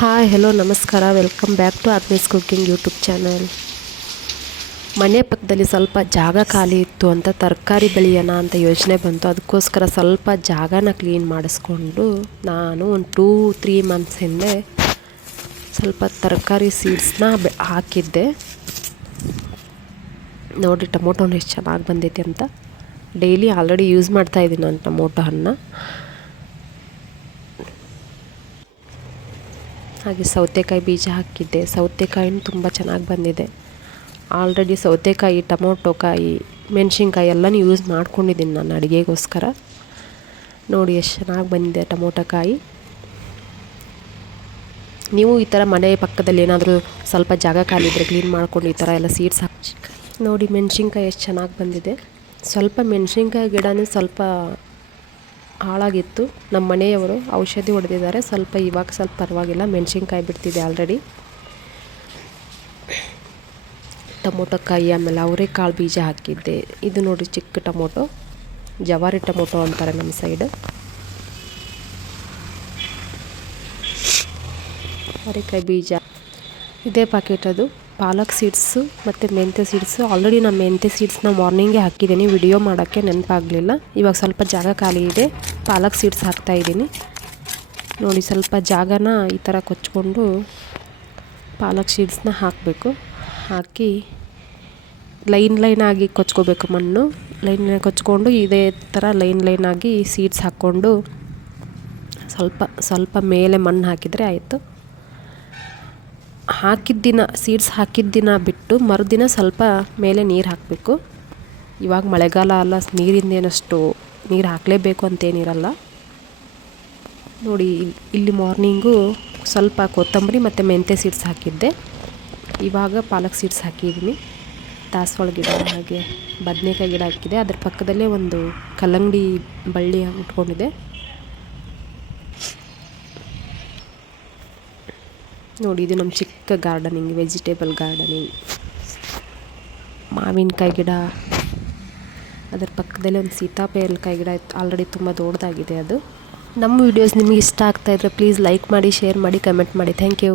Hi hello ನಮಸ್ಕಾರ, welcome back to Agnes cooking YouTube channel. ಮನೆ ಪಕ್ಕದಲ್ಲಿ ಸ್ವಲ್ಪ ಜಾಗ ಖಾಲಿ ಇತ್ತು ಅಂತ ತರಕಾರಿ ಬೆಳೆಯೋಣ ಅಂತ ಯೋಚನೆ ಬಂತು. ಅದಕ್ಕೋಸ್ಕರ ಸ್ವಲ್ಪ ಜಾಗನ ಕ್ಲೀನ್ ಮಾಡಿಸ್ಕೊಂಡು ನಾನು ಒಂದು 2-3 ಮಂತ್ಸ್ ಹಿಂದೆ ಸ್ವಲ್ಪ ತರಕಾರಿ ಸೀಡ್ಸ್ನ ಹಾಕಿದ್ದೆ. ನೋಡಿ ಟೊಮೊಟೊನ ಎಷ್ಟು ಚೆನ್ನಾಗಿ ಬಂದೈತೆ ಅಂತ. ಡೈಲಿ ಆಲ್ರೆಡಿ ಯೂಸ್ ಮಾಡ್ತಾಯಿದ್ದೀನಿ ನಾನು ಟೊಮೊಟೊ ಹಣ್ಣು. ಹಾಗೆ ಸೌತೆಕಾಯಿ ಬೀಜ ಹಾಕಿದ್ದೆ. ಸೌತೆಕಾಯಿನೂ ತುಂಬ ಚೆನ್ನಾಗಿ ಬಂದಿದೆ. ಆಲ್ರೆಡಿ ಸೌತೆಕಾಯಿ, ಟೊಮೊಟೊ ಕಾಯಿ, ಮೆಣಸಿನ್ಕಾಯಿ ಎಲ್ಲನೂ ಯೂಸ್ ಮಾಡ್ಕೊಂಡಿದ್ದೀನಿ ನಾನು ಅಡುಗೆಗೋಸ್ಕರ. ನೋಡಿ ಎಷ್ಟು ಚೆನ್ನಾಗಿ ಬಂದಿದೆ ಟೊಮೊಟೊ ಕಾಯಿ. ನೀವು ಈ ಥರ ಮನೆ ಪಕ್ಕದಲ್ಲಿ ಏನಾದರೂ ಸ್ವಲ್ಪ ಜಾಗ ಖಾಲಿ ಇದ್ದರೆ ಕ್ಲೀನ್ ಮಾಡ್ಕೊಂಡು ಈ ಥರ ಎಲ್ಲ ಸೀಡ್ಸ್ ಹಾಕಿ. ನೋಡಿ ಮೆಣಸಿನ್ಕಾಯಿ ಎಷ್ಟು ಚೆನ್ನಾಗಿ ಬಂದಿದೆ. ಸ್ವಲ್ಪ ಮೆಣಸಿನ್ಕಾಯಿ ಗಿಡನೂ ಸ್ವಲ್ಪ ಹಾಳಾಗಿತ್ತು. ನಮ್ಮ ಮನೆಯವರು ಔಷಧಿ ಹೊಡೆದಿದ್ದಾರೆ. ಇವಾಗ ಸ್ವಲ್ಪ ಪರವಾಗಿಲ್ಲ, ಮೆಣಸಿನ್ಕಾಯಿ ಬಿಡ್ತಿದೆ ಆಲ್ರೆಡಿ. ಟೊಮೊಟೊ ಕಾಯಿ, ಆಮೇಲೆ ಅವರೆಕಾಳು ಬೀಜ ಹಾಕಿದ್ದೆ. ಇದು ನೋಡಿ ಚಿಕ್ಕ ಟೊಮೊಟೊ, ಜವಾರಿ ಟೊಮೊಟೊ ಅಂತಾರೆ ನಮ್ಮ ಸೈಡ್. ಅವರೆಕಾಯಿ ಬೀಜ ಇದೇ ಪ್ಯಾಕೆಟ್. ಅದು ಪಾಲಕ್ ಸೀಡ್ಸು ಮತ್ತು ಮೆಂತ್ಯ ಸೀಡ್ಸು. ಆಲ್ರೆಡಿ ನಾನು ಮೆಂತ್ಯ ಸೀಡ್ಸ್ನ ಮಾರ್ನಿಂಗೇ ಹಾಕಿದ್ದೀನಿ, ವಿಡಿಯೋ ಮಾಡೋಕ್ಕೆ ನೆನಪಾಗಲಿಲ್ಲ. ಇವಾಗ ಸ್ವಲ್ಪ ಜಾಗ ಖಾಲಿ ಇದೆ, ಪಾಲಕ್ ಸೀಡ್ಸ್ ಹಾಕ್ತಾಯಿದ್ದೀನಿ. ನೋಡಿ ಸ್ವಲ್ಪ ಜಾಗನ ಈ ಥರ ಕೊಚ್ಕೊಂಡು ಪಾಲಕ್ ಸೀಡ್ಸ್ನ ಹಾಕಬೇಕು. ಹಾಕಿ ಲೈನ್ ಆಗಿ ಕೊಚ್ಕೋಬೇಕು. ಮಣ್ಣು ಲೈನ್ ಕೊಚ್ಕೊಂಡು ಇದೇ ಥರ ಲೈನ್ ಆಗಿ ಸೀಡ್ಸ್ ಹಾಕ್ಕೊಂಡು ಸ್ವಲ್ಪ ಮೇಲೆ ಮಣ್ಣು ಹಾಕಿದರೆ ಆಯಿತು. ಸೀಡ್ಸ್ ಹಾಕಿದ್ದ ದಿನ ಬಿಟ್ಟು ಮರುದಿನ ಸ್ವಲ್ಪ ಮೇಲೆ ನೀರು ಹಾಕಬೇಕು. ಇವಾಗ ಮಳೆಗಾಲ ಅಲ್ಲ, ನೀರಿಂದೇನಷ್ಟು ನೀರು ಹಾಕಲೇಬೇಕು ಅಂತೇನಿರಲ್ಲ. ನೋಡಿ ಇಲ್ಲಿ ಮಾರ್ನಿಂಗು ಸ್ವಲ್ಪ ಕೊತ್ತಂಬರಿ ಮತ್ತು ಮೆಂತ್ಯ ಸೀಡ್ಸ್ ಹಾಕಿದ್ದೆ. ಇವಾಗ ಪಾಲಕ್ ಸೀಡ್ಸ್ ಹಾಕಿದ್ದೀನಿ. ದಾಸವಾಳ ಗಿಡ ಹಾಗೆ ಬದನೆಕಾಯಿ ಗಿಡ ಹಾಕಿದೆ. ಅದ್ರ ಪಕ್ಕದಲ್ಲೇ ಒಂದು ಕಲ್ಲಂಗಡಿ ಬಳ್ಳಿ ಉಟ್ಕೊಂಡಿದೆ. ನೋಡಿ ಇದು ನಮ್ಮ ಚಿಕ್ಕ ಗಾರ್ಡನಿಂಗ್, ವೆಜಿಟೇಬಲ್ ಗಾರ್ಡನಿಂಗ್. ಮಾವಿನಕಾಯಿ ಗಿಡ, ಅದರ ಪಕ್ಕದಲ್ಲೇ ಒಂದು ಸೀತಾಫಲಕಾಯಿ ಗಿಡ ಇತ್ತು. ಆಲ್ರೆಡಿ ತುಂಬ ದೊಡ್ಡದಾಗಿದೆ ಅದು. ನಮ್ಮ ವೀಡಿಯೋಸ್ ನಿಮಗೆ ಇಷ್ಟ ಆಗ್ತಾಯಿದ್ರೆ ಪ್ಲೀಸ್ ಲೈಕ್ ಮಾಡಿ, ಶೇರ್ ಮಾಡಿ, ಕಮೆಂಟ್ ಮಾಡಿ. Thank you.